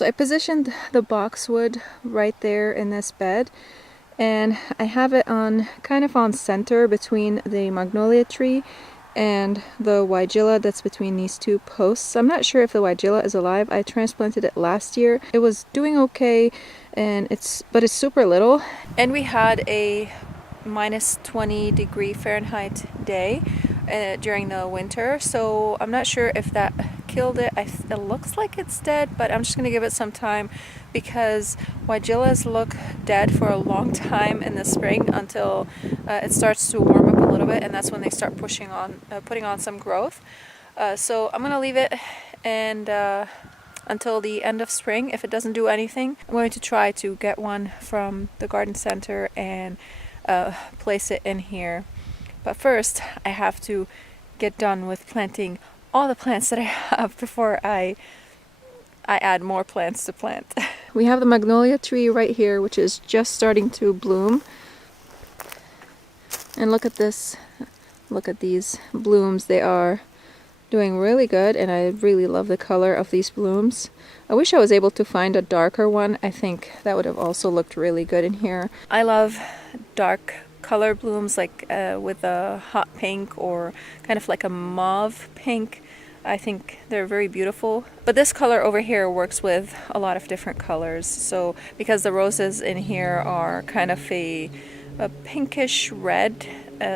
So I positioned the boxwood right there in this bed, and I have it on kind of on center between the magnolia tree and the weigela that's between these two posts. I'm not sure if the weigela is alive. I transplanted it last year. It was doing okay, and but it's super little. And we had a minus 20 degree Fahrenheit day during the winter, so I'm not sure if that killed it. It looks like it's dead, but I'm just gonna give it some time, because weigelas look dead for a long time in the spring until it starts to warm up a little bit, and that's when they start putting on some growth. So I'm gonna leave it and until the end of spring. If it doesn't do anything, I'm going to try to get one from the garden center and place it in here. But first I have to get done with planting all the plants that I have before I add more plants to plant. We have the magnolia tree right here, which is just starting to bloom. And look at this. Look at these blooms. They are doing really good, and I really love the color of these blooms. I wish I was able to find a darker one. I think that would have also looked really good in here. I love dark color blooms, like with a hot pink or kind of like a mauve pink. I think they're very beautiful. But this color over here works with a lot of different colors. So because the roses in here are kind of a pinkish red,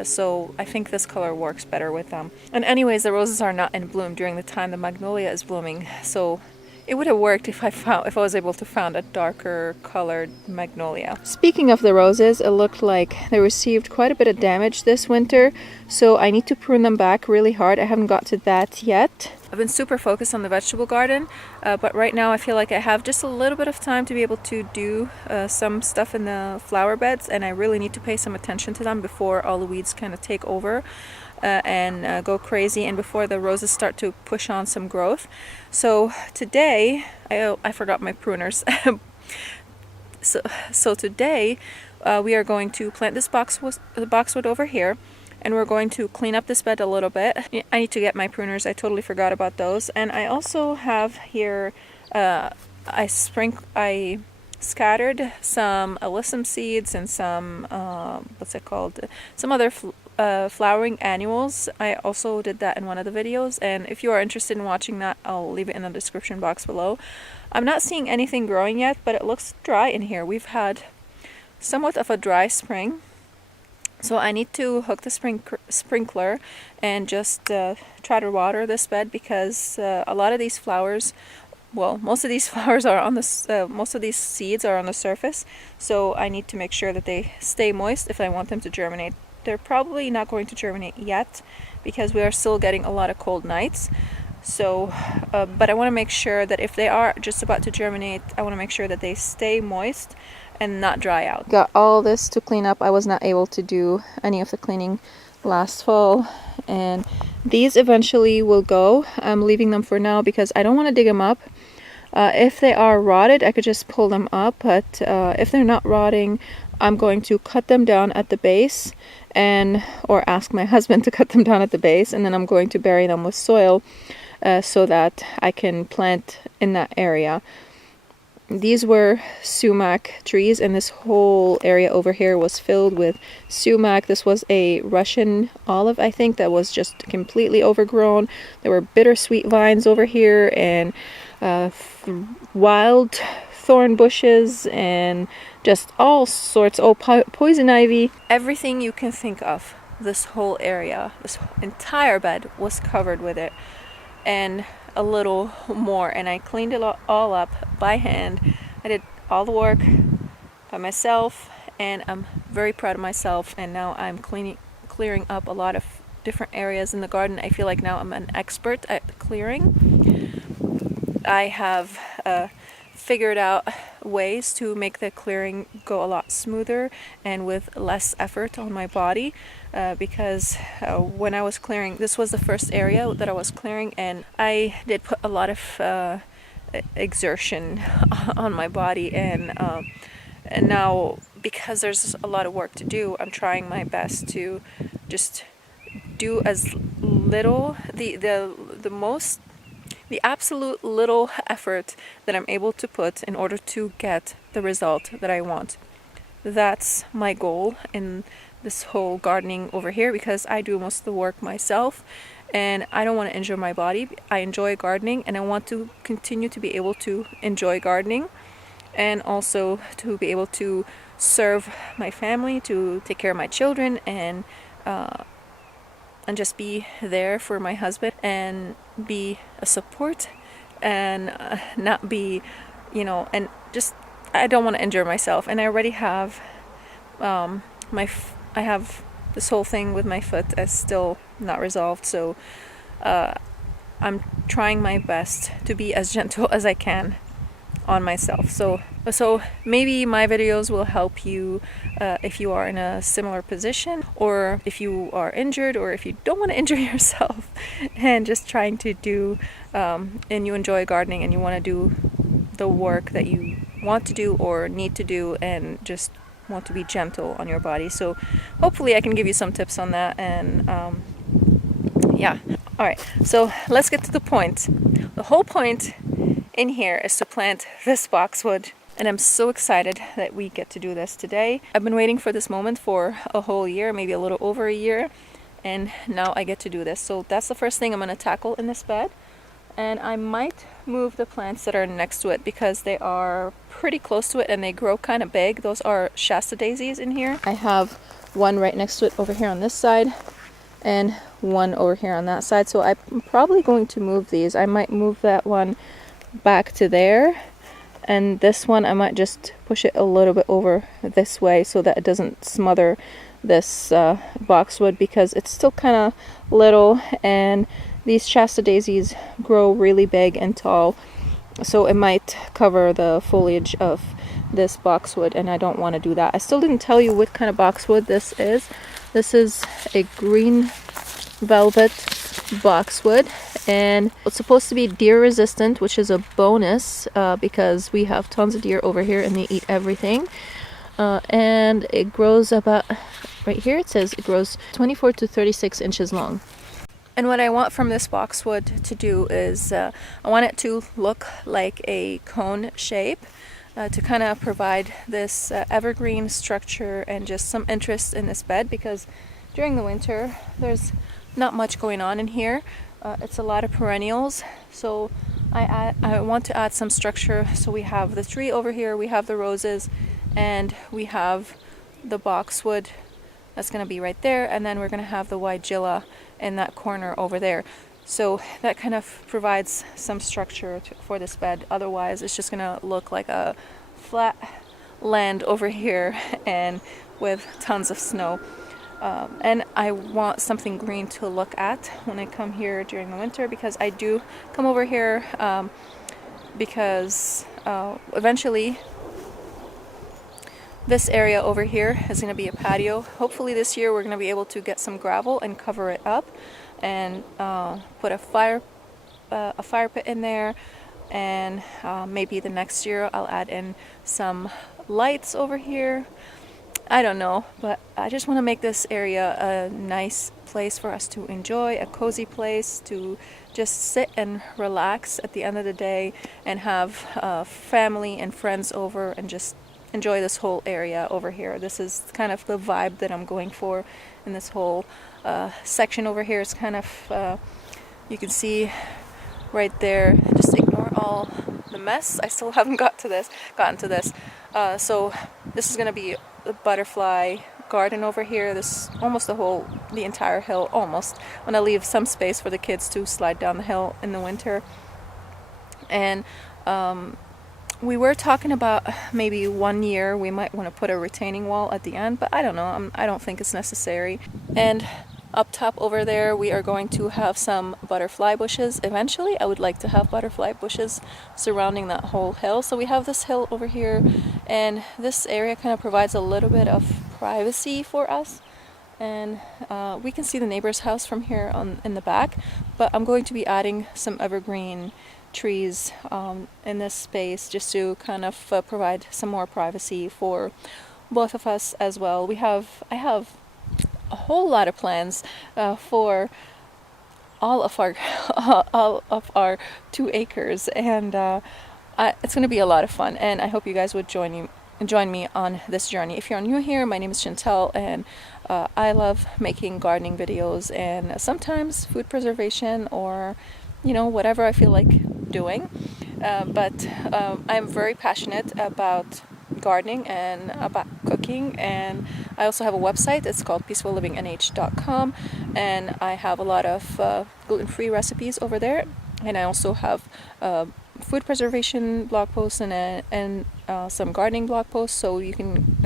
so I think this color works better with them. And anyways, the roses are not in bloom during the time the magnolia is blooming, so it would have worked if I was able to find a darker colored magnolia. Speaking of the roses, it looked like they received quite a bit of damage this winter, so I need to prune them back really hard. I haven't got to that yet. I've been super focused on the vegetable garden, but right now I feel like I have just a little bit of time to be able to do some stuff in the flower beds, and I really need to pay some attention to them before all the weeds kind of take over and go crazy, and before the roses start to push on some growth. So today, I forgot my pruners. So today we are going to plant this boxwood over here, and we're going to clean up this bed a little bit. I need to get my pruners. I totally forgot about those. And I also have here, I scattered some alyssum seeds and some, what's it called? Some other flowering annuals. I also did that in one of the videos, and if you are interested in watching that, I'll leave it in the description box below. I'm not seeing anything growing yet, but it looks dry in here. We've had somewhat of a dry spring, so I need to hook the sprinkler and just try to water this bed, because a lot of these flowers, well, most of these flowers are on the most of these seeds are on the surface, so I need to make sure that they stay moist if I want them to germinate. They're probably not going to germinate yet because we are still getting a lot of cold nights. So, but I want to make sure that if they are just about to germinate, I want to make sure that they stay moist and not dry out. Got all this to clean up. I was not able to do any of the cleaning last fall, and these eventually will go. I'm leaving them for now because I don't want to dig them up. If they are rotted, I could just pull them up, but if they're not rotting, I'm going to cut them down at the base, or ask my husband to cut them down at the base, and then I'm going to bury them with soil so that I can plant in that area. These were sumac trees, and this whole area over here was filled with sumac. This was a Russian olive, I think, that was just completely overgrown. There were bittersweet vines over here, and wild thorn bushes, and just all sorts. Oh, poison ivy. Everything you can think of. This whole area, this entire bed was covered with it, and a little more. And I cleaned it all up by hand. I did all the work by myself, and I'm very proud of myself. And now I'm clearing up a lot of different areas in the garden. I feel like now I'm an expert at clearing. I have figured out ways to make the clearing go a lot smoother and with less effort on my body, because when I was clearing, this was the first area that I was clearing, and I did put a lot of exertion on my body, and now, because there's a lot of work to do, I'm trying my best to just do as little, the the absolute little effort that I'm able to put in order to get the result that I want. That's my goal in this whole gardening over here, because I do most of the work myself and I don't want to injure my body. I enjoy gardening and I want to continue to be able to enjoy gardening, and also to be able to serve my family, to take care of my children, and just be there for my husband and be a support, and not be, and just, I don't want to injure myself. And I already have I have this whole thing with my foot is still not resolved, so I'm trying my best to be as gentle as I can on myself. So maybe my videos will help you if you are in a similar position, or if you are injured, or if you don't want to injure yourself and just trying to do and you enjoy gardening and you want to do the work that you want to do or need to do, and just want to be gentle on your body. So hopefully I can give you some tips on that. And yeah, all right, so let's get to the point. The whole point in here is to plant this boxwood, and I'm so excited that we get to do this today. I've been waiting for this moment for a whole year, maybe a little over a year, and now I get to do this. So that's the first thing I'm going to tackle in this bed, and I might move the plants that are next to it because they are pretty close to it and they grow kind of big. Those are Shasta daisies in here. I have one right next to it over here on this side, and one over here on that side. So I'm probably going to move these. I might move that one back to there, and this one I might just push it a little bit over this way so that it doesn't smother this boxwood, because it's still kind of little, and these Shasta daisies grow really big and tall, so it might cover the foliage of this boxwood, and I don't want to do that. I still didn't tell you what kind of boxwood this is. This is a green velvet boxwood, and it's supposed to be deer resistant, which is a bonus because we have tons of deer over here and they eat everything. And it grows about, right here it says it grows 24 to 36 inches long. And what I want from this boxwood to do is I want it to look like a cone shape, to kind of provide this evergreen structure and just some interest in this bed, because during the winter there's not much going on in here. It's a lot of perennials, so I want to add some structure. So we have the tree over here, we have the roses, and we have the boxwood that's going to be right there, and then we're going to have the weigela in that corner over there. So that kind of provides some structure for this bed. Otherwise it's just going to look like a flat land over here and with tons of snow. And I want something green to look at when I come here during the winter, because I do come over here because eventually this area over here is going to be a patio. Hopefully this year we're going to be able to get some gravel and cover it up, and put a fire pit in there, and maybe the next year I'll add in some lights over here. I don't know, but I just want to make this area a nice place for us to enjoy, a cozy place to just sit and relax at the end of the day, and have family and friends over and just enjoy this whole area over here. This is kind of the vibe that I'm going for in this whole section over here. It's kind of, you can see right there, just ignore all the mess. I still haven't gotten to this. So this is going to be the butterfly garden over here. This almost the entire hill, almost. I'm going to leave some space for the kids to slide down the hill in the winter. And we were talking about maybe one year we might want to put a retaining wall at the end, but I don't know. I don't think it's necessary. And up top over there we are going to have some butterfly bushes. Eventually I would like to have butterfly bushes surrounding that whole hill. So we have this hill over here, and this area kind of provides a little bit of privacy for us. And we can see the neighbor's house from here in the back, but I'm going to be adding some evergreen trees in this space just to kind of provide some more privacy for both of us as well. I have a whole lot of plans for all of our all of our 2 acres, and it's going to be a lot of fun, and I hope you guys would join me on this journey. If you're new here, my name is Chantel, and I love making gardening videos and sometimes food preservation, or whatever I feel like doing, but I'm very passionate about gardening and about cooking, and I also have a website. It's called peacefulllivingnh.com, and I have a lot of gluten-free recipes over there, and I also have food preservation blog posts and some gardening blog posts, so you can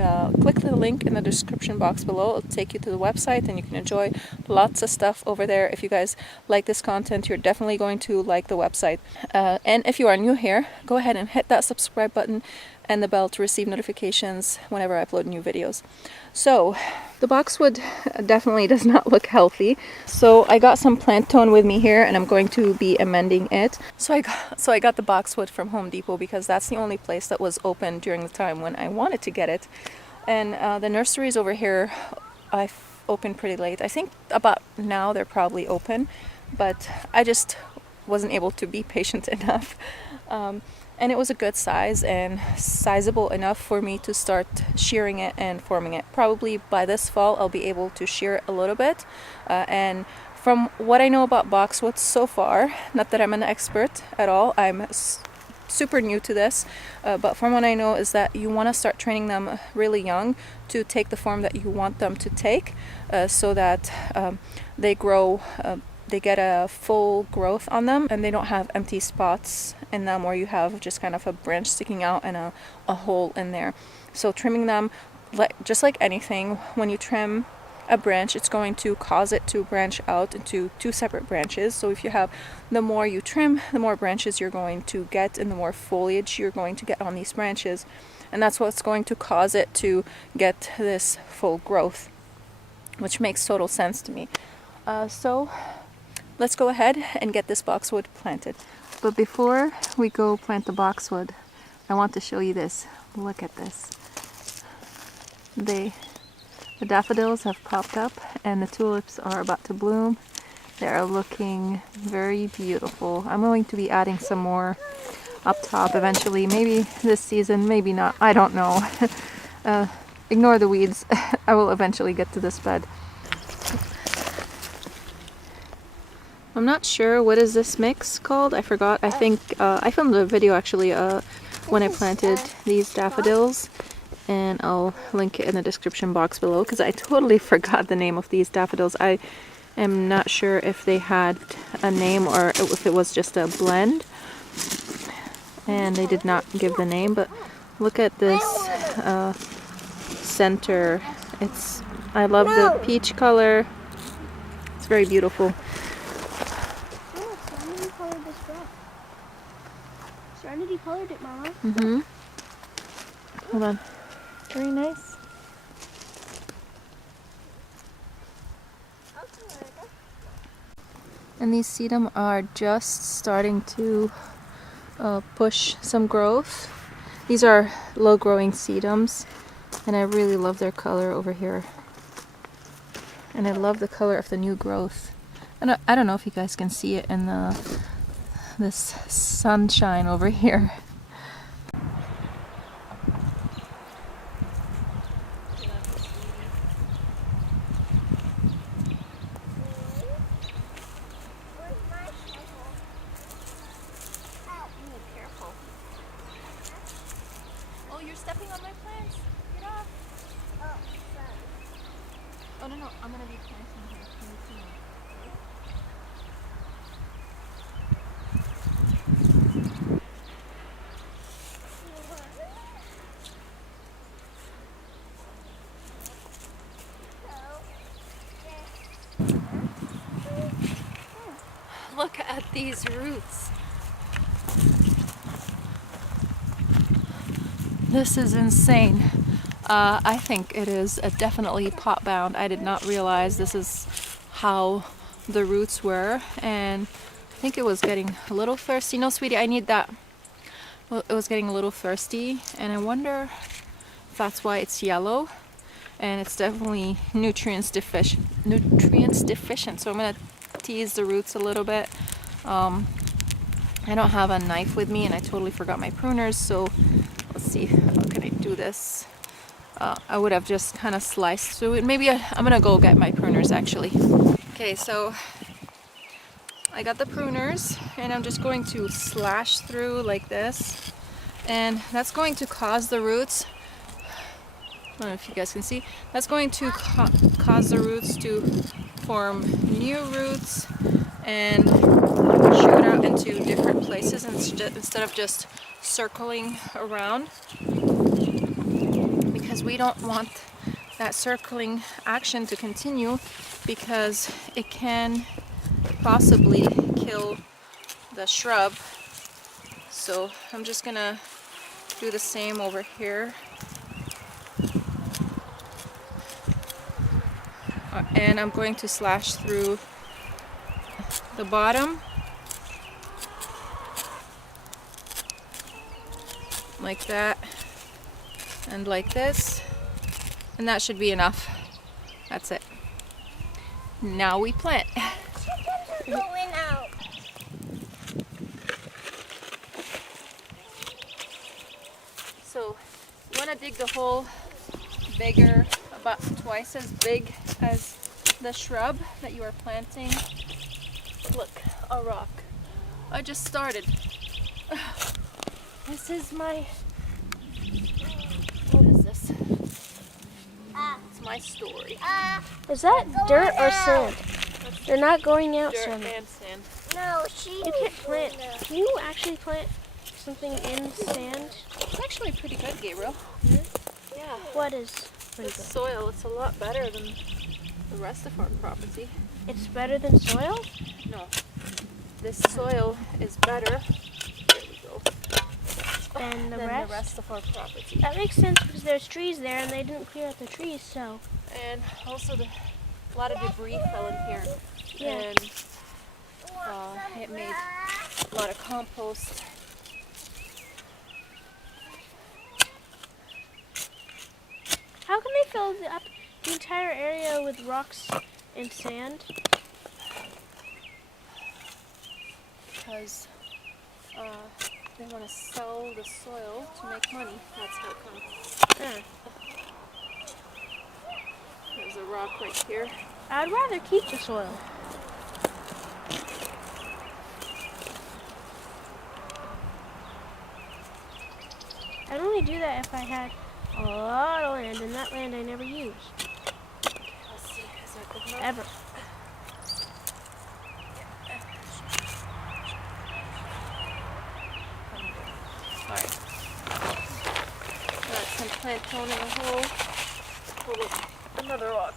click the link in the description box below. It'll take you to the website, and you can enjoy lots of stuff over there. If you guys like this content, you're definitely going to like the website, and if you are new here, go ahead and hit that subscribe button and the bell to receive notifications whenever I upload new videos. So the boxwood definitely does not look healthy, so I got some plant tone with me here, and I'm going to be amending it. So I got the boxwood from Home Depot because that's the only place that was open during the time when I wanted to get it, and the nurseries over here I opened pretty late. I think about now they're probably open, but I just wasn't able to be patient enough. And it was a good size and sizable enough for me to start shearing it and forming it. Probably by this fall I'll be able to shear it a little bit, and from what I know about boxwood so far, not that I'm an expert at all, I'm super new to this, but from what I know is that you want to start training them really young to take the form that you want them to take, so that they grow, they get a full growth on them, and they don't have empty spots in them where you have just kind of a branch sticking out and a hole in there. So trimming them, just like anything, when you trim a branch, it's going to cause it to branch out into 2 separate branches. So if you have, the more you trim, the more branches you're going to get, and the more foliage you're going to get on these branches, and that's what's going to cause it to get this full growth, which makes total sense to me. So let's go ahead and get this boxwood planted. But before we go plant the boxwood, I want to show you this. Look at this. The daffodils have popped up, and the tulips are about to bloom. They are looking very beautiful. I'm going to be adding some more up top eventually. Maybe this season, maybe not. I don't know. Ignore the weeds. I will eventually get to this bed. I'm not sure what is this mix called. I forgot. I think I filmed a video actually when I planted these daffodils, and I'll link it in the description box below because I totally forgot the name of these daffodils. I am not sure if they had a name or if it was just a blend, and they did not give the name. But look at this center. I love the peach color. It's very beautiful. Serenity colored it, Mama. Mm-hmm. Hold on. Very nice. And these sedum are just starting to push some growth. These are low-growing sedums, and I really love their color over here. And I love the color of the new growth. And I don't know if you guys can see it in this sunshine over here. Oh, you're stepping on my plants. Get off. Oh, sorry. Oh, no, I'm gonna be planting here. Can you see me? Look at these roots. This is insane. I think it is definitely pot bound. I did not realize this is how the roots were, and I think it was getting a little thirsty. No, sweetie, I need that. Well, it was getting a little thirsty, and I wonder if that's why it's yellow. And it's definitely nutrients deficient. So I'm gonna tease the roots a little bit. I don't have a knife with me and I totally forgot my pruners, so let's see, how can I do this? I would have just kind of sliced through it. Maybe I'm gonna go get my pruners actually. Okay, so I got the pruners and I'm just going to slash through like this, and that's going to cause the roots, I don't know if you guys can see, that's going to cause the roots to form new roots and shoot out into different places instead of just circling around, because we don't want that circling action to continue because it can possibly kill the shrub. So I'm just gonna do the same over here. And I'm going to slash through the bottom like that and like this, and that should be enough. That's it. Now we plant. Going out. So you want to dig the hole bigger, about twice as big as the shrub that you are planting. Look, a rock. I just started. This is my, what is this? It's my story. Is that dirt or sand? They're not going out, Dirt Sam. and sand. No, she. You can't plant. Can you actually plant something in sand? It's actually pretty good, Gabriel. Yeah. What is pretty This good? soil, it's a lot better than the rest of our property. It's better than soil? No, this soil is better. There we go. Than the than rest? the rest of our property. That makes sense because there's trees there and they didn't clear out the trees, so. And also a lot of debris fell in here. Yeah. And it made a lot of compost. How can they fill up the entire area with rocks and sand? Because they want to sell the soil to make money. That's how it comes. There's a rock right here. I'd rather keep the soil. I'd only do that if I had a lot of land, and that land I never use. Let's see, is that good enough? Ever. Alright. Got some plantain in the hole. Hold up. Another rock.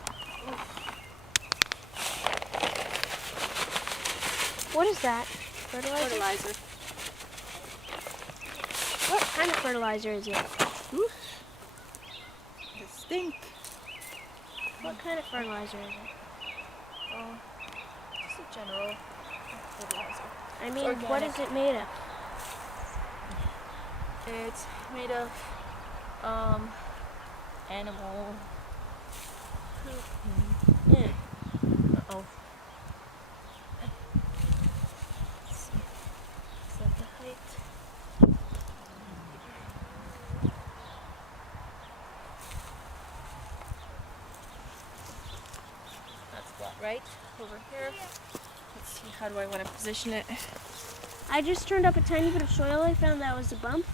What is that? Fertilizer? Fertilizer. What kind of fertilizer is it? Oof. They stink. What kind of fertilizer is it? Just a general fertilizer. I mean, organic. what is it made of? It's made of animal. Yeah. Uh-oh. Let's see. Is that the height? That's that right over here. Let's see, how do I want to position it? I just turned up a tiny bit of soil. I found that was a bump,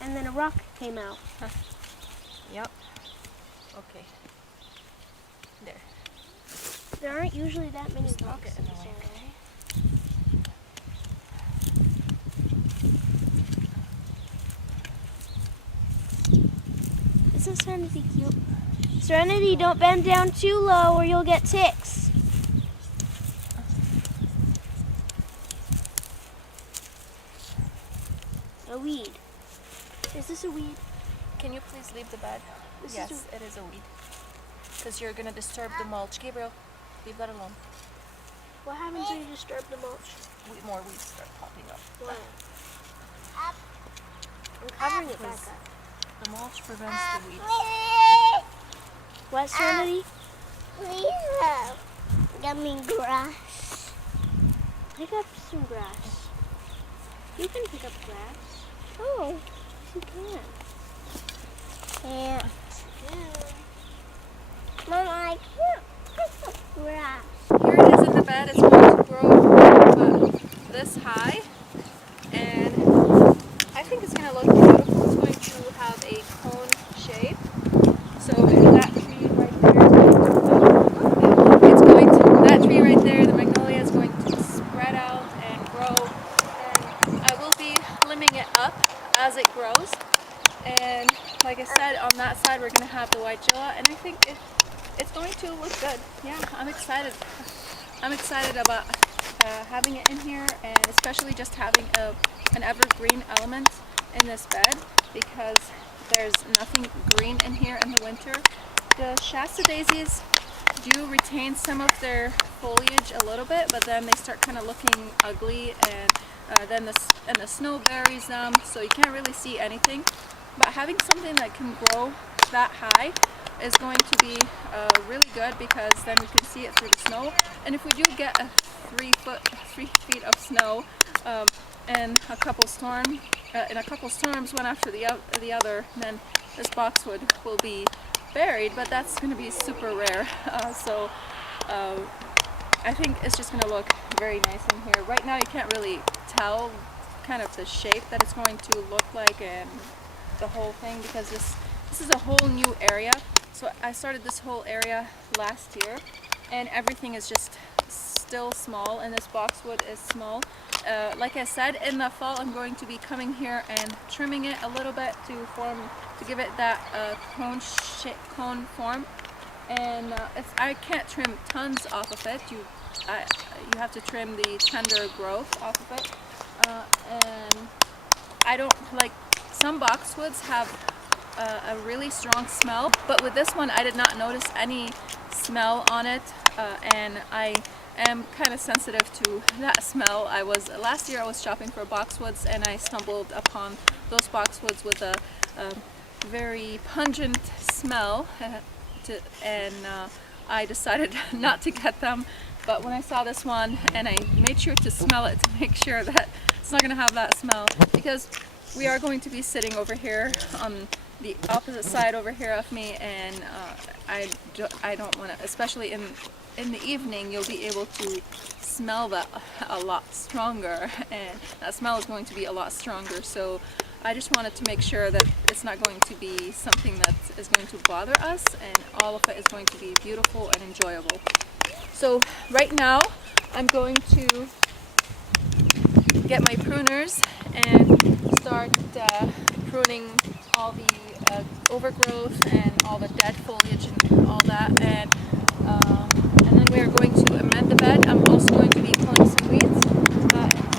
and then a rock came out. Yep. Okay. There. There aren't usually that many Just knock rocks it in in the the way. soil. Isn't Serenity cute? Serenity, don't bend down too low or you'll get ticks. A weed. Is this a weed? Can you please leave the bed? This Yes, is it is a weed. Because you're going to disturb the mulch. Gabriel, leave that alone. What happens when you disturb the mulch? More weeds start popping up. Why? I'm covering it back up. The mulch prevents the weeds. What, Serenity? Please have yummy grass. Pick up some grass. You can pick up grass. Oh, You can. yeah. Yeah. Mama, I can't pick up grass. Here it is in the bed. It's going to grow about this high, and I think it's going to look beautiful. It's going to have a cone shape. So that tree right there, that tree right there, the magnolia is going to spread out and grow, and I will be limbing it up as it grows. And like I said, on that side we're going to have the white gilla, and I think it's going to look good. Yeah, I'm excited. I'm excited about having it in here, and especially just having an evergreen element in this bed, because there's nothing green in here in the winter. The Shasta daisies do retain some of their foliage a little bit, but then they start kind of looking ugly, and then the snow buries them, so you can't really see anything. But having something that can grow that high is going to be really good, because then we can see it through the snow. And if we do get a 3 feet of snow and a couple storms, one after the other, then this boxwood will be buried. But that's going to be super rare. So I think it's just going to look very nice in here. Right now you can't really tell kind of the shape that it's going to look like and the whole thing, because this is a whole new area. So I started this whole area last year, and everything is just still small, and this boxwood is small. Like I said, in the fall I'm going to be coming here and trimming it a little bit to give it that cone form. And I can't trim tons off of it. You have to trim the tender growth off of it. And I don't like, some boxwoods have a really strong smell, but with this one I did not notice any smell on it, and I am kind of sensitive to that smell. Last year I was shopping for boxwoods, and I stumbled upon those boxwoods with a very pungent smell, and I decided not to get them. But when I saw this one, and I made sure to smell it to make sure that it's not going to have that smell, because we are going to be sitting over here on the opposite side over here of me, and I don't want to, especially in the evening, you'll be able to smell that a lot stronger, and that smell is going to be a lot stronger. So I just wanted to make sure that it's not going to be something that is going to bother us, and all of it is going to be beautiful and enjoyable. So right now I'm going to get my pruners and start pruning all the overgrowth and all the dead foliage and all that, and then we are going to amend the bed. I'm also going to be pulling some weeds.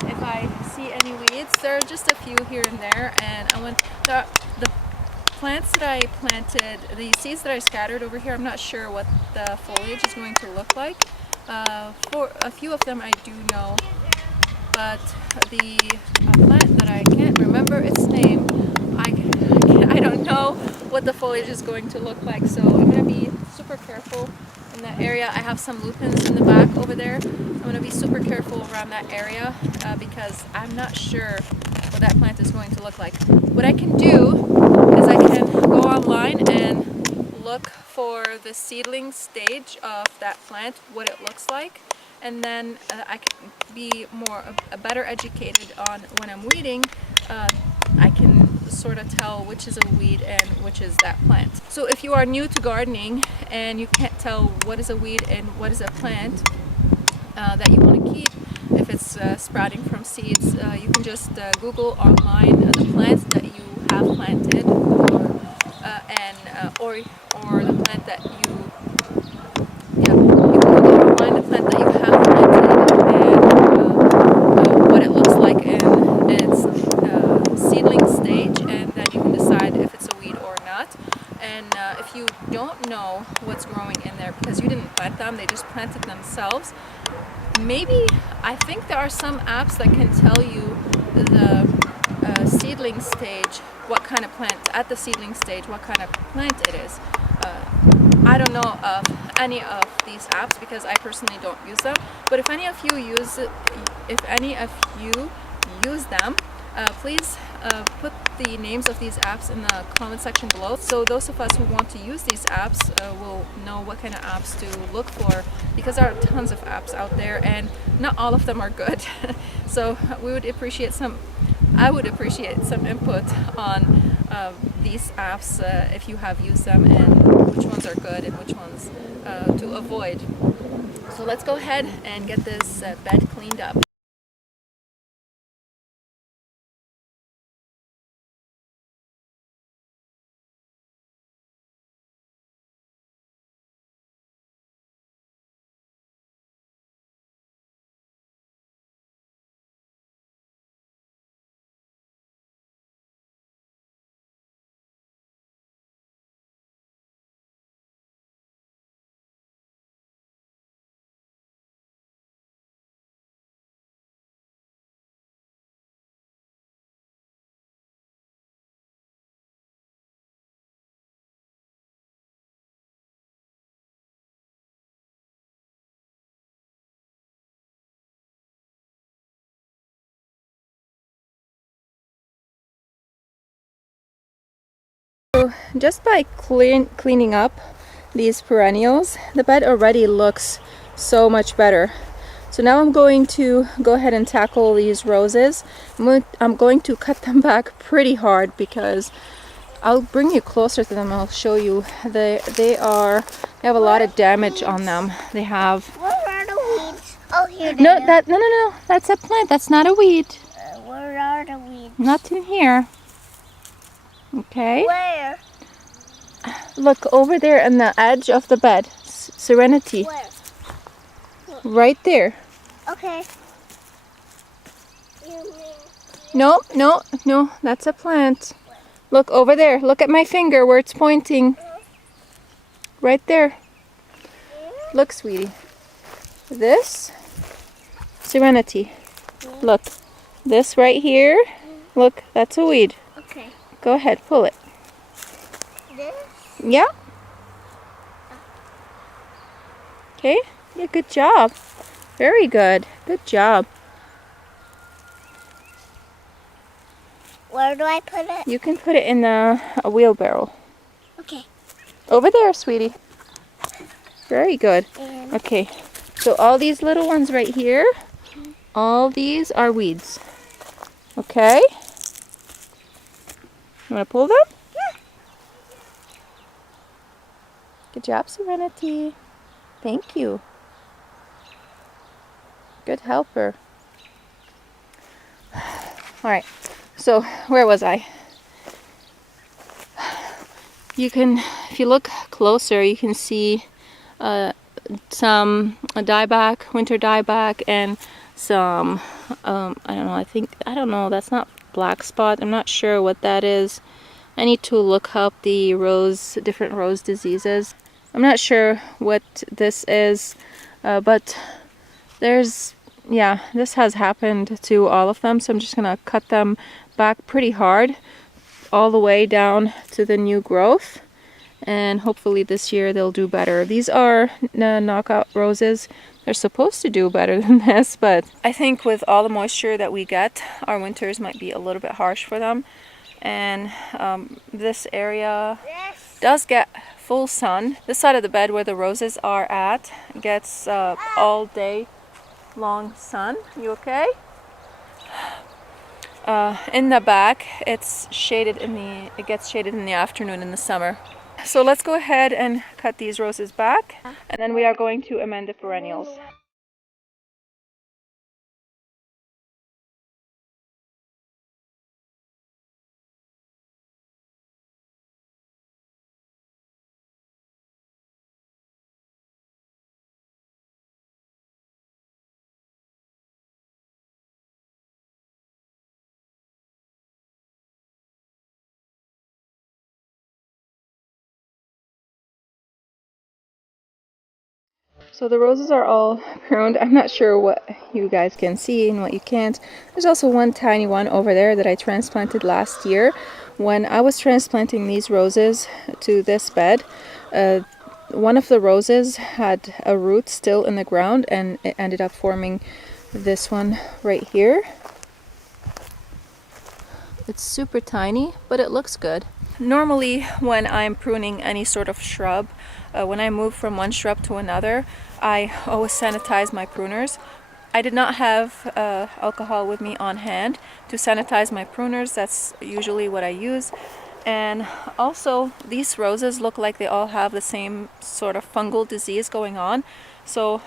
If I see any weeds, there are just a few here and there, and I want the plants that I planted, the seeds that I scattered over here, I'm not sure what the foliage is going to look like. For a few of them I do know, but the plant that I can't remember its name, I don't know what the foliage is going to look like, so I'm going to be super careful in that area. I have some lupins in the back over there. I'm going to be super careful around that area because I'm not sure what that plant is going to look like. What I can do is I can go online and look for the seedling stage of that plant, what it looks like, and then I can be better educated on when I'm weeding. I can sort of tell which is a weed and which is that plant. So if you are new to gardening and you can't tell what is a weed and what is a plant that you want to keep, if it's sprouting from seeds, you can just Google online the plants that you have planted, or the plant that you can Google online the plant that you have planted and what it looks like in its seedling stage, and then you can decide if it's a weed or not. And if you don't know what's growing in there because you didn't plant them, they just planted themselves, maybe, I think there are some apps that can tell you the seedling stage, what kind of plant, at the seedling stage, what kind of plant it is. I don't know of any of these apps because I personally don't use them. But if any of you use them, please put the names of these apps in the comment section below. So those of us who want to use these apps will know what kind of apps to look for, because there are tons of apps out there and not all of them are good. So we would appreciate I would appreciate some input on these apps if you have used them, and which ones are good and which ones to avoid. So let's go ahead and get this bed cleaned up. So just by cleaning up these perennials, the bed already looks so much better. So now I'm going to go ahead and tackle these roses. I'm going to cut them back pretty hard because I'll bring you closer to them. I'll show you. They have a lot of damage on them. They have. Where are the weeds? Oh, here. No, no. That's a plant. That's not a weed. Where are the weeds? Not in here. Okay. Where? Look over there on the edge of the bed. Serenity. Where? Right there. Okay. No, that's a plant. Look over there. Look at my finger where it's pointing. Right there. Look, sweetie. This, Serenity. Look. This right here. Look, that's a weed. Okay. Go ahead, pull it. This? Yeah. Okay. Yeah, good job. Very good. Good job. Where do I put it? You can put it in a wheelbarrow. Okay. Over there, sweetie. Very good. And Okay. So all these little ones right here, all these are weeds. Okay? You want to pull them? Yeah. Good job, Serenity. Thank you. Good helper. Alright, so where was I? You can, if you look closer, you can see some dieback, winter dieback, and some, I don't know, that's not black spot. I'm not sure what that is. I need to look up the different rose diseases. I'm not sure what this is, but this has happened to all of them, so I'm just gonna cut them back pretty hard all the way down to the new growth, and hopefully this year they'll do better. These are knockout roses. They're supposed to do better than this, but I think with all the moisture that we get, our winters might be a little bit harsh for them. And this area does get full sun. This side of the bed where the roses are at gets all day long sun. You okay? In the back, it gets shaded in the afternoon in the summer. So let's go ahead and cut these roses back, and then we are going to amend the perennials. So the roses are all pruned. I'm not sure what you guys can see and what you can't. There's also one tiny one over there that I transplanted last year. When I was transplanting these roses to this bed, one of the roses had a root still in the ground, and it ended up forming this one right here. It's super tiny, but it looks good. Normally, when I'm pruning any sort of shrub, when I move from one shrub to another, I always sanitize my pruners. I did not have alcohol with me on hand to sanitize my pruners. That's usually what I use. And also, these roses look like they all have the same sort of fungal disease going on. So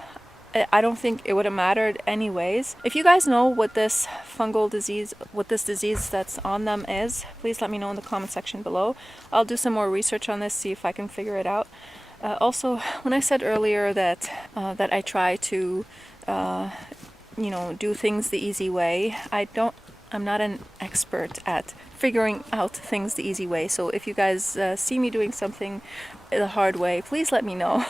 I don't think it would have mattered anyways. If you guys know what this fungal disease, what this disease that's on them is, please let me know in the comment section below. I'll do some more research on this, see if I can figure it out. Also, when I said earlier that I try to, you know, do things the easy way, I'm not an expert at figuring out things the easy way. So if you guys see me doing something the hard way, please let me know.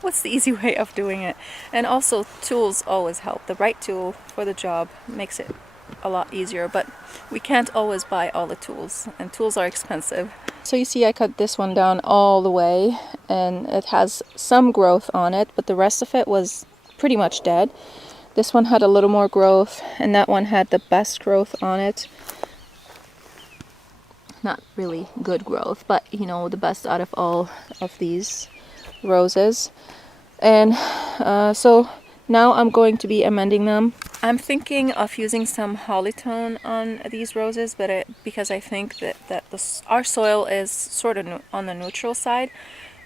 What's the easy way of doing it? And also, tools always help. The right tool for the job makes it a lot easier, but we can't always buy all the tools, and tools are expensive. So you see I cut this one down all the way, and it has some growth on it, but the rest of it was pretty much dead. This one had a little more growth, and that one had the best growth on it. Not really good growth, but you know, the best out of all of these roses. And so now I'm going to be amending them. I'm thinking of using some hollytone on these roses, but because I think that our soil is sort of on the neutral side,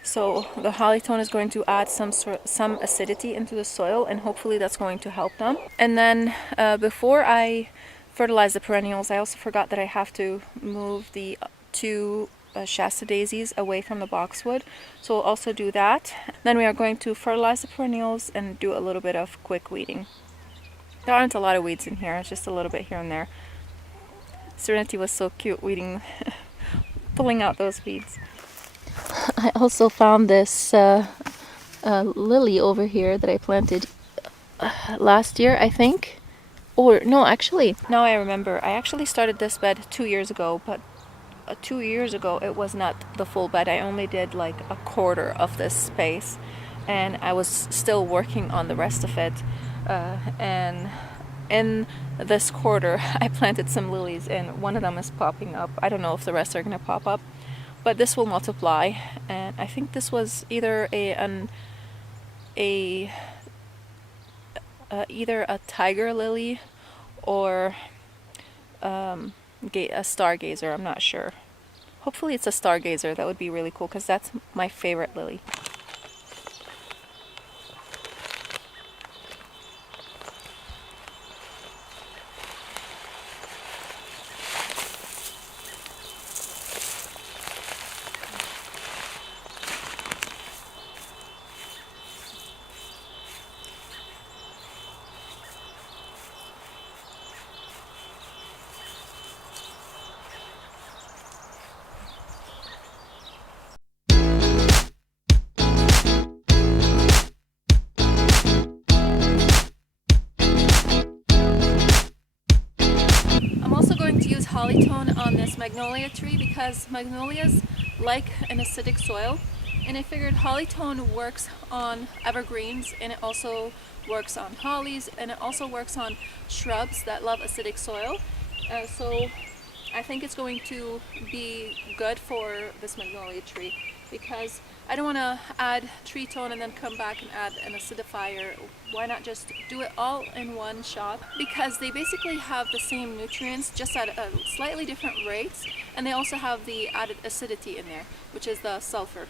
so the hollytone is going to add some acidity into the soil, and hopefully that's going to help them. And then before I fertilize the perennials, I also forgot that I have to move the two Shasta daisies away from the boxwood, so we'll also do that. Then we are going to fertilize the perennials and do a little bit of quick weeding. There aren't a lot of weeds in here, it's just a little bit here and there. Serenity was so cute weeding, pulling out those weeds. I also found this lily over here that I planted last year, I think. Or no, actually, now I remember, I actually started this bed 2 years ago, but 2 years ago it was not the full bed. I only did like a quarter of this space, and I was still working on the rest of it, and in this quarter I planted some lilies, and one of them is popping up. I don't know if the rest are gonna pop up, but this will multiply. And I think this was either either a tiger lily or a stargazer, I'm not sure. Hopefully it's a stargazer. That would be really cool because that's my favorite lily. Hollytone on this magnolia tree because magnolias like an acidic soil, and I figured hollytone works on evergreens, and it also works on hollies, and it also works on shrubs that love acidic soil. So I think it's going to be good for this magnolia tree because I don't want to add tree tone and then come back and add an acidifier. Why not just do it all in one shot? Because they basically have the same nutrients, just at a slightly different rates, and they also have the added acidity in there, which is the sulfur.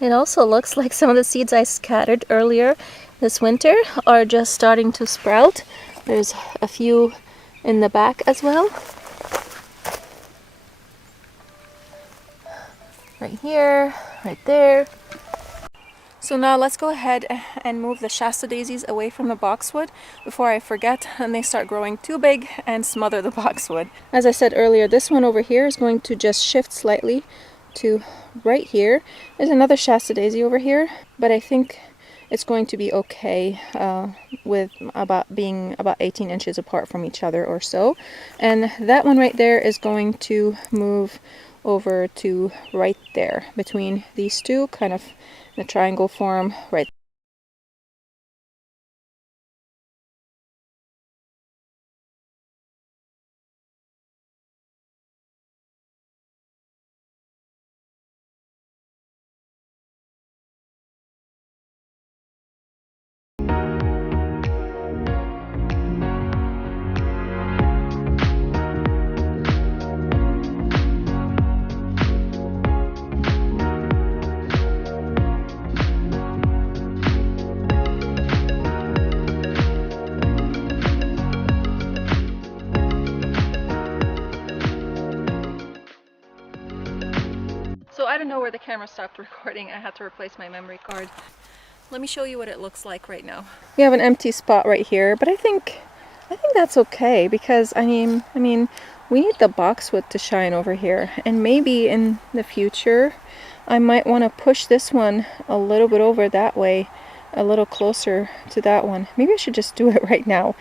It also looks like some of the seeds I scattered earlier this winter are just starting to sprout. There's a few in the back as well. Right here, right there. So now let's go ahead and move the Shasta daisies away from the boxwood before I forget and they start growing too big and smother the boxwood. As I said earlier, this one over here is going to just shift slightly to right here. There's another Shasta daisy over here, but I think it's going to be okay with being about 18 inches apart from each other or so. And that one right there is going to move over to right there between these two, kind of in a triangle form right. So I don't know where the camera stopped recording. I had to replace my memory card. Let me show you what it looks like right now. We have an empty spot right here, but I think that's okay because I mean we need the boxwood to shine over here, and maybe in the future I might want to push this one a little bit over that way, a little closer to that one. Maybe I should just do it right now.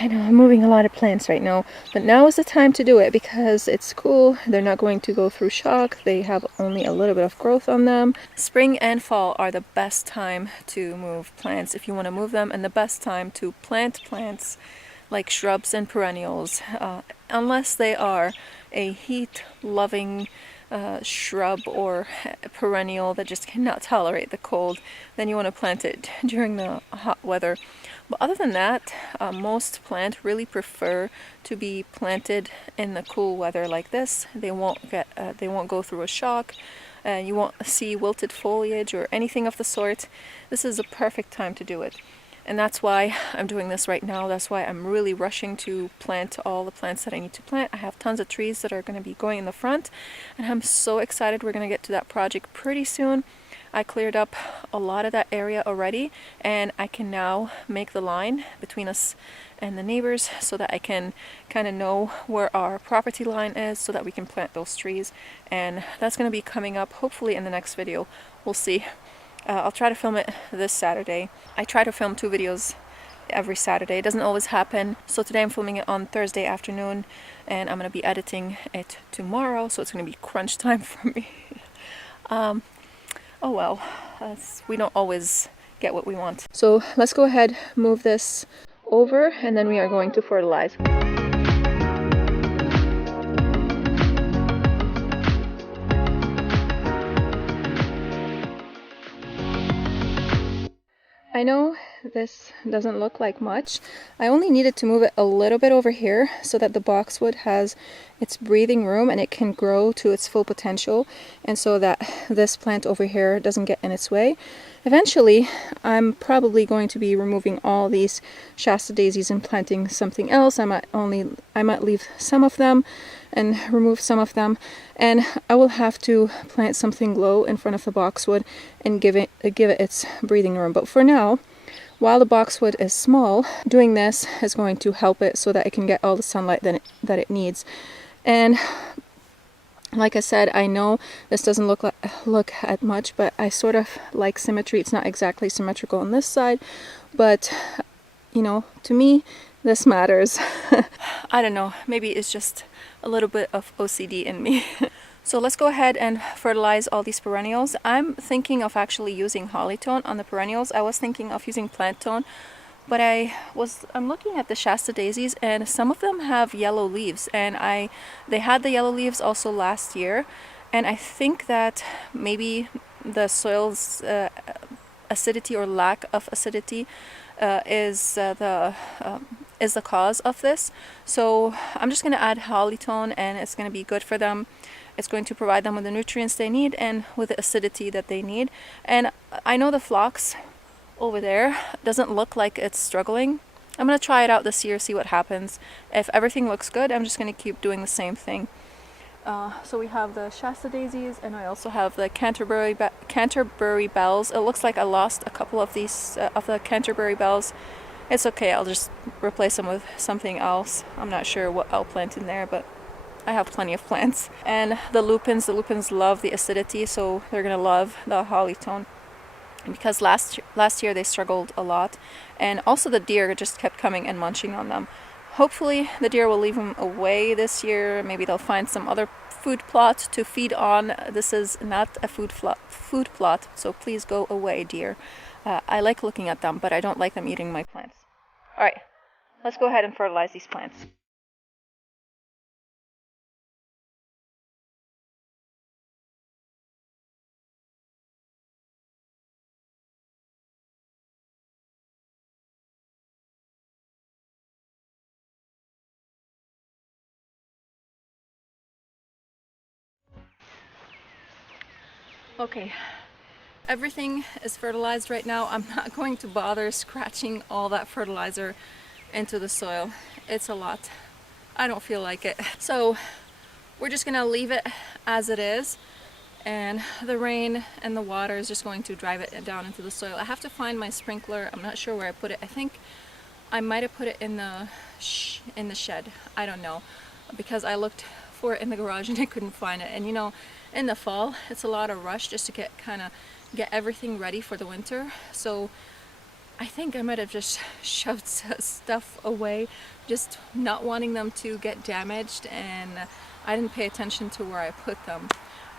I know I'm moving a lot of plants right now, but now is the time to do it because it's cool. They're not going to go through shock. They have only a little bit of growth on them. Spring and fall are the best time to move plants if you want to move them, and the best time to plant plants like shrubs and perennials, unless they are a heat-loving shrub or perennial that just cannot tolerate the cold, then you want to plant it during the hot weather. But other than that, most plants really prefer to be planted in the cool weather like this. They won't go through a shock, and you won't see wilted foliage or anything of the sort. This is a perfect time to do it. And that's why I'm doing this right now. That's why I'm really rushing to plant all the plants that I need to plant. I have tons of trees that are going to be going in the front, and I'm so excited. We're going to get to that project pretty soon. I cleared up a lot of that area already, and I can now make the line between us and the neighbors so that I can kind of know where our property line is so that we can plant those trees. And that's going to be coming up hopefully in the next video. We'll see. I'll try to film it this Saturday. I try to film 2 videos every Saturday. It doesn't always happen. So today I'm filming it on Thursday afternoon, and I'm going to be editing it tomorrow, so it's going to be crunch time for me. Oh well, we don't always get what we want. So let's go ahead, move this over, and then we are going to fertilize. I know this doesn't look like much. I only needed to move it a little bit over here so that the boxwood has its breathing room and it can grow to its full potential, and so that this plant over here doesn't get in its way. Eventually, I'm probably going to be removing all these Shasta daisies and planting something else. I might leave some of them and remove some of them, and I will have to plant something low in front of the boxwood and give it its breathing room. But for now, while the boxwood is small, doing this is going to help it so that it can get all the sunlight that it needs. And like I said, I know this doesn't look at much, but I sort of like symmetry. It's not exactly symmetrical on this side, but you know, to me, this matters. I don't know, maybe it's just a little bit of OCD in me. So let's go ahead and fertilize all these perennials. I'm thinking of actually using holly tone on the perennials. I was thinking of using plant tone, but I'm looking at the Shasta daisies, and some of them have yellow leaves, and they had the yellow leaves also last year, and I think that maybe the soil's acidity or lack of acidity is the cause of this. So I'm just going to add holly tone, and it's going to be good for them. It's going to provide them with the nutrients they need and with the acidity that they need. And I know the phlox over there doesn't look like it's struggling. I'm going to try it out this year, see what happens. If everything looks good, I'm just going to keep doing the same thing. So we have the Shasta daisies, and I also have the Canterbury bells. It looks like I lost a couple of these of the Canterbury bells. It's okay, I'll just replace them with something else. I'm not sure what I'll plant in there, but I have plenty of plants. And the lupins love the acidity, so they're gonna love the holly tone. Because last year they struggled a lot, and also the deer just kept coming and munching on them. Hopefully the deer will leave them away this year. Maybe they'll find some other food plot to feed on. This is not a food plot, so please go away, deer. I like looking at them, but I don't like them eating my plants. All right, let's go ahead and fertilize these plants. Okay, everything is fertilized right now. I'm not going to bother scratching all that fertilizer into the soil. It's a lot. I don't feel like it. So we're just gonna leave it as it is, and the rain and the water is just going to drive it down into the soil. I have to find my sprinkler. I'm not sure where I put it. I think I might have put it in the shed. I don't know, because I looked for it in the garage and I couldn't find it. And you know, in the fall it's a lot of rush just to get everything ready for the winter. So I think I might have just shoved stuff away, just not wanting them to get damaged, and I didn't pay attention to where I put them.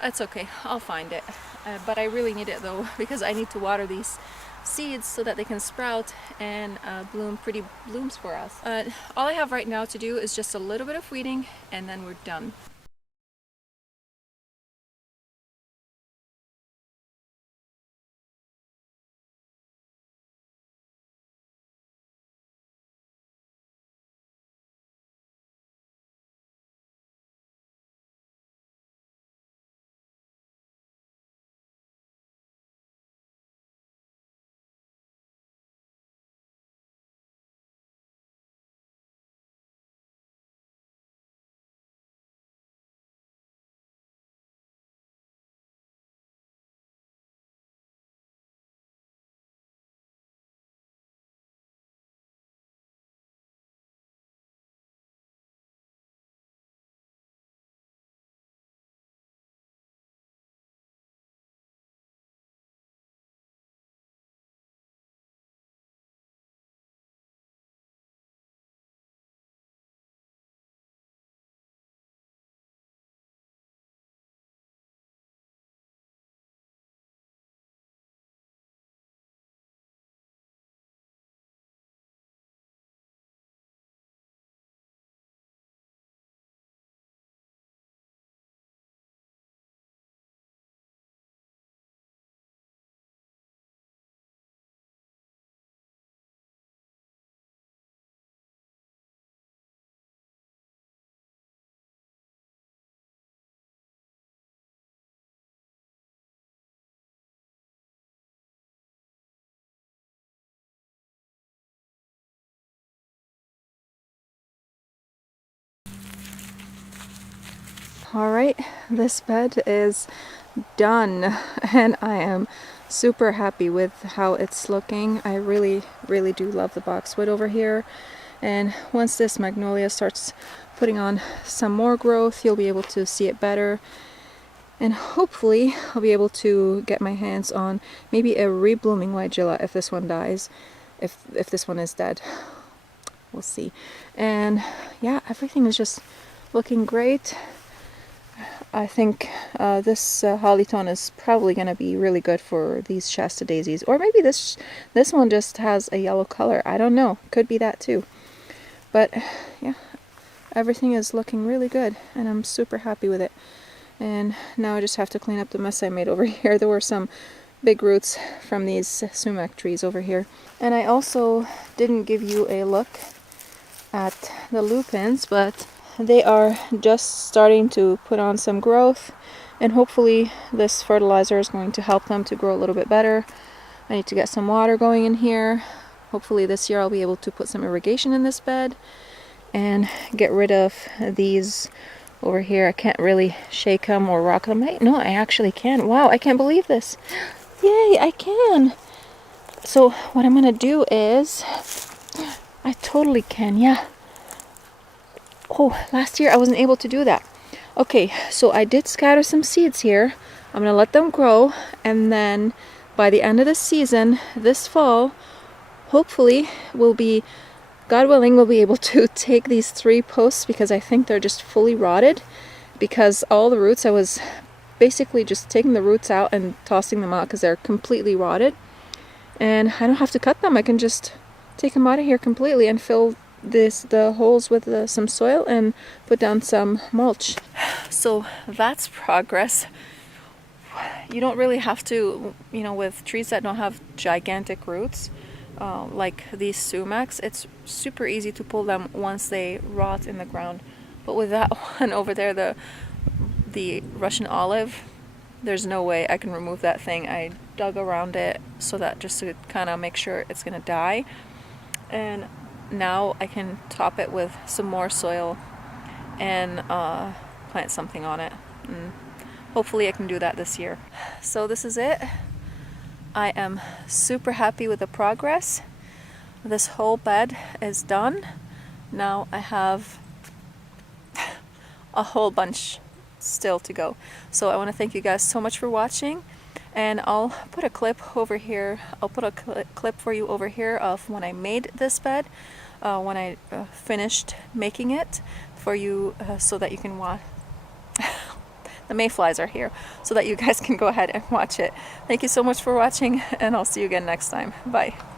That's okay, I'll find it. But I really need it though, because I need to water these seeds so that they can sprout and bloom pretty blooms for us. All I have right now to do is just a little bit of weeding, and then we're done. Alright, this bed is done, and I am super happy with how it's looking. I really do love the boxwood over here, and once this magnolia starts putting on some more growth, you'll be able to see it better, and hopefully I'll be able to get my hands on maybe a reblooming weigela if this one dies, if this one is dead. We'll see. And yeah, everything is just looking great. I think this holly tone is probably going to be really good for these Shasta daisies, or maybe this one just has a yellow color. I don't know. Could be that too. But yeah, everything is looking really good, and I'm super happy with it. And now I just have to clean up the mess I made over here. There were some big roots from these sumac trees over here. And I also didn't give you a look at the lupins, but they are just starting to put on some growth, and hopefully this fertilizer is going to help them to grow a little bit better. I need to get some water going in here. Hopefully this year I'll be able to put some irrigation in this bed and get rid of these over here. I can't really shake them or rock them. No, I actually can. Wow, I can't believe this. Yay, I can. So what I'm gonna do is, I totally can, yeah. Oh, last year I wasn't able to do that. Okay, so I did scatter some seeds here. I'm gonna let them grow, and then by the end of the season, this fall, hopefully we'll be, God willing, we'll be able to take these 3 posts, because I think they're just fully rotted, because all the roots, I was basically just taking the roots out and tossing them out because they're completely rotted. And I don't have to cut them. I can just take them out of here completely and fill the holes with some soil and put down some mulch. So that's progress. You don't really have to, you know, with trees that don't have gigantic roots, like these sumacs, it's super easy to pull them once they rot in the ground. But with that one over there, the Russian olive, there's no way I can remove that thing. I dug around it so that just to kind of make sure it's gonna die. And now I can top it with some more soil and plant something on it. And hopefully I can do that this year. So this is it. I am super happy with the progress. This whole bed is done. Now I have a whole bunch still to go. So I want to thank you guys so much for watching, and I'll put a clip over here. I'll put a clip for you over here of when I made this bed, when I finished making it for you, so that you can watch. The mayflies are here, so that you guys can go ahead and watch it. Thank you so much for watching, and I'll see you again next time. Bye.